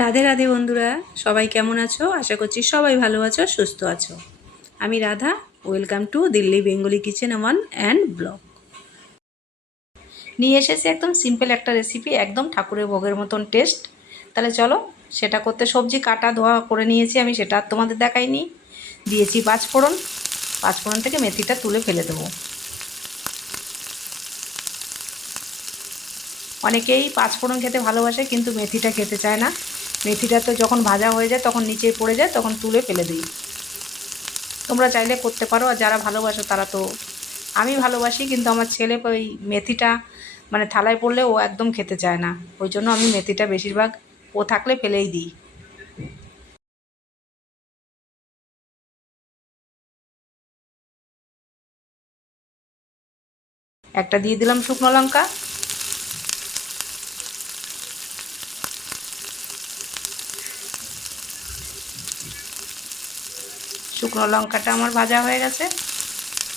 রাধে রাধে বন্ধুরা, সবাই কেমন আছো? আশা করছি সবাই ভালো আছো, সুস্থ আছো। আমি Radha welcome to Delhi Bengali kitchen one and blog নিয়ে এসেছি একদম সিম্পল একটা রেসিপি একদম ঠাকুরের ভোগের মতন টেস্ট তাহলে চলো, সেটা করতে সবজি কাটা ধোয়া করে নিয়েছি আমি, সেটা আর তোমাদের দেখাইনি। দিয়েছি পাঁচফোড়ন পাঁচফোড়ন থেকে মেথিটা তুলে ফেলে দেবো। অনেকেই পাঁচফোড়ন খেতে ভালোবাসে, কিন্তু মেথিটা খেতে চায় না। মেথিটা তো যখন ভাজা হয়ে যায়, তখন নিচে পড়ে যায়, তখন তুলে ফেলে দিই। তোমরা চাইলে করতে পারো, আর যারা ভালোবাসো তারা তো, আমি ভালোবাসি, কিন্তু আমার ছেলে ওই মেথিটা মানে থালায় পড়লে ও একদম খেতে চায় না। ওই জন্য আমি মেথিটা বেশিরভাগ ও থাকলে ফেলেই দিই। একটা দিয়ে দিলাম শুকনো লঙ্কা। শুকনো লঙ্কাটা আমার ভাজা হয়ে গেছে।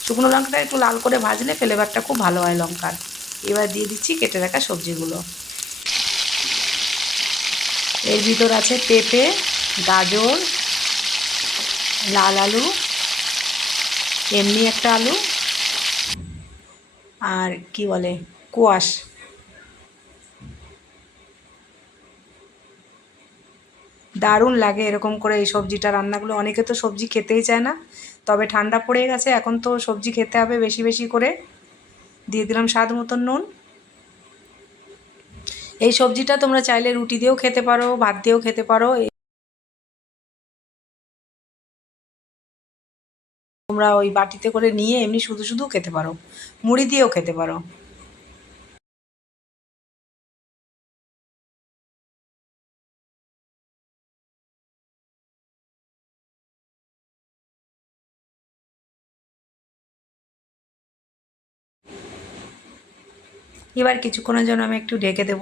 শুকনো লঙ্কাটা একটু লাল করে ভাজলে ফ্লেভারটা খুব ভালো হয় লঙ্কার। এবার দিয়ে দিচ্ছি কেটে রাখা সবজিগুলো। এর ভিতর আছে পেঁপে, গাজর, লাল আলু, এমনি একটা আলু, আর কি বলে, কোয়াশ। দারুণ লাগে এরকম করে এই সবজিটা। রান্নাগুলো অনেকে তো সবজি খেতেই চায় না। তবে ঠান্ডা পড়ে গেছে, এখন তো সবজি খেতে হবে বেশি বেশি করে। দিয়ে দিলাম স্বাদ মতন নুন। এই সবজিটা তোমরা চাইলে রুটি দিয়েও খেতে পারো, ভাত দিয়েও খেতে পারো। তোমরা ওই বাটিতে করে নিয়ে এমনি শুধু শুধু খেতে পারো। মুড়ি দিয়েও খেতে পারো। এবার কিছুক্ষণের জন্য আমি একটু ডেকে দেব।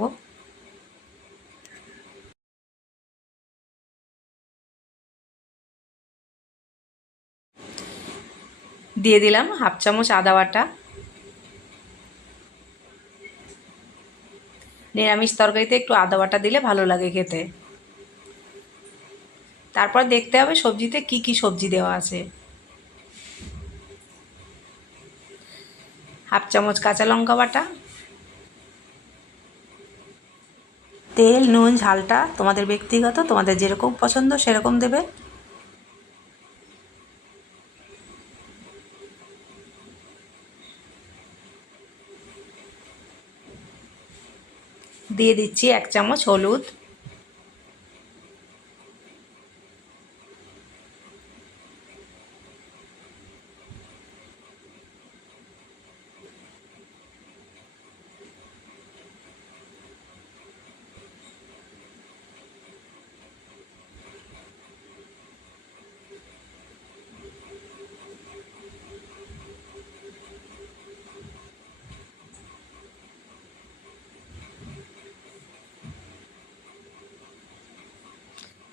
দিয়ে দিলাম হাফ চামচ আদা বাটা। নিরামিষ তরকারিতে একটু আদা বাটা দিলে ভালো লাগে খেতে। তারপর দেখতে হবে সবজিতে কি কি সবজি দেওয়া আছে। হাফ চামচ কাঁচা লঙ্কা বাটা তেল, নুন, ঝালটা তোমাদের ব্যক্তিগত, তোমাদের যেরকম পছন্দ সেরকম দেবে। দিয়ে দিচ্ছি এক চামচ হলুদ।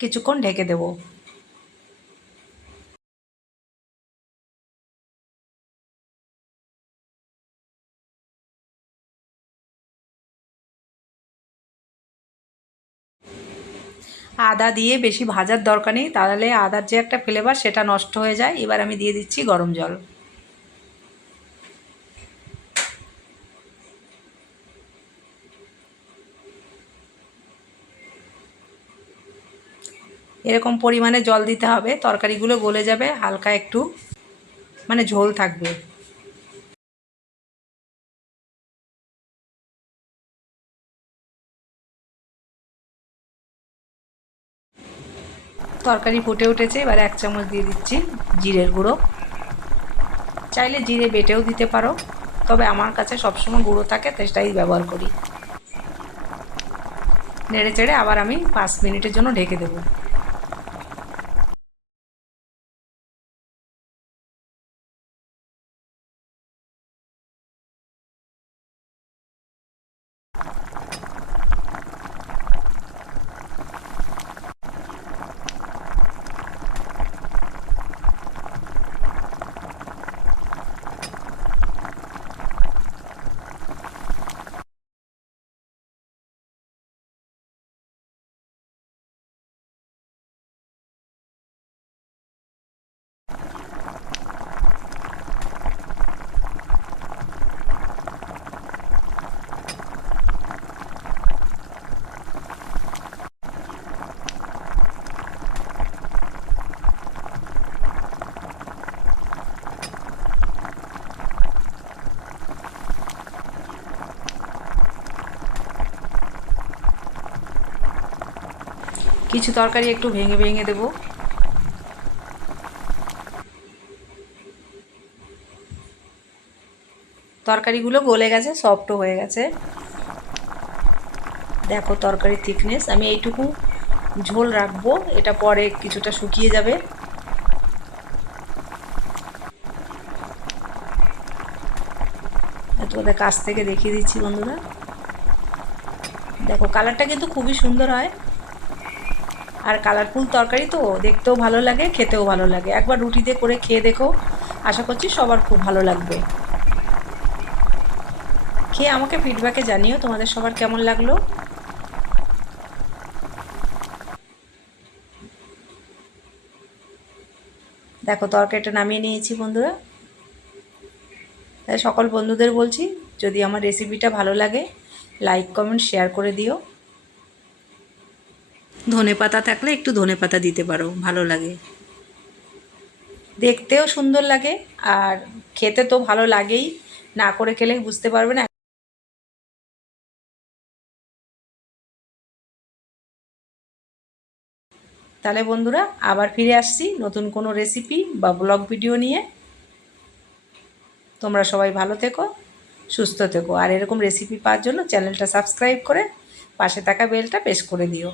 কিছুক্ষণ ঢেকে দেবো। আদা দিয়ে বেশি ভাজার দরকার নেই, তাহলে আদার যে একটা ফ্লেভার সেটা নষ্ট হয়ে যায়। এবার আমি দিয়ে দিচ্ছি গরম জল। এরকম পরিমাণে জল দিতে হবে, তরকারিগুলো গলে যাবে, হালকা একটু মানে ঝোল থাকবে। তরকারি ফুটে উঠেছে, এবার এক চামচ দিয়ে দিচ্ছি জিরের গুঁড়ো। চাইলে জিরে বেটেও দিতে পারো, তবে আমার কাছে সবসময় গুঁড়ো থাকে সেটাই ব্যবহার করি। নেড়ে চেড়ে আবার আমি পাঁচ মিনিটের জন্য ঢেকে দেবো। কিছু তরকারি একটু ভেঙে ভেঙে দেবো। তরকারিগুলো গলে গেছে, সফটও হয়ে গেছে। দেখো তরকারির থিকনেস আমি এইটুকু ঝোল রাখব, এটা পরে কিছুটা শুকিয়ে যাবে। তোমাদের কাছ থেকে দেখিয়ে দিচ্ছি বন্ধুরা। দেখো কালারটা কিন্তু খুবই সুন্দর হয়। আর কালারফুল তরকারি তো দেখতেও ভালো লাগে, খেতেও ভালো লাগে। একবার রুটিতে করে খেয়ে দেখো। আশা করছি সবার খুব ভালো লাগবে। খেয়ে আমাকে ফিডব্যাকে জানিও তোমাদের সবার কেমন লাগল। দেখো তরকারিটা নামিয়ে নিয়েছি বন্ধুরা। তাই সকল বন্ধুদের বলছি, যদি আমার রেসিপিটা ভালো লাগে লাইক কমেন্ট শেয়ার করে দিও। ধনে পাতা থাকলে একটু ধনে পাতা দিতে পারো, ভালো লাগে। দেখতেও সুন্দর লাগে আর খেতে তো ভালো লাগেই, না করে খেলে বুঝতে পারবে না। তাহলে বন্ধুরা, আবার ফিরে আসছি নতুন কোনো রেসিপি বা ব্লগ ভিডিও নিয়ে। তোমরা সবাই ভালো থেকো, সুস্থ থেকো। আর এরকম রেসিপি পাওয়ার জন্য চ্যানেলটা সাবস্ক্রাইব করে পাশে থাকা বেলটা প্রেস করে দিও।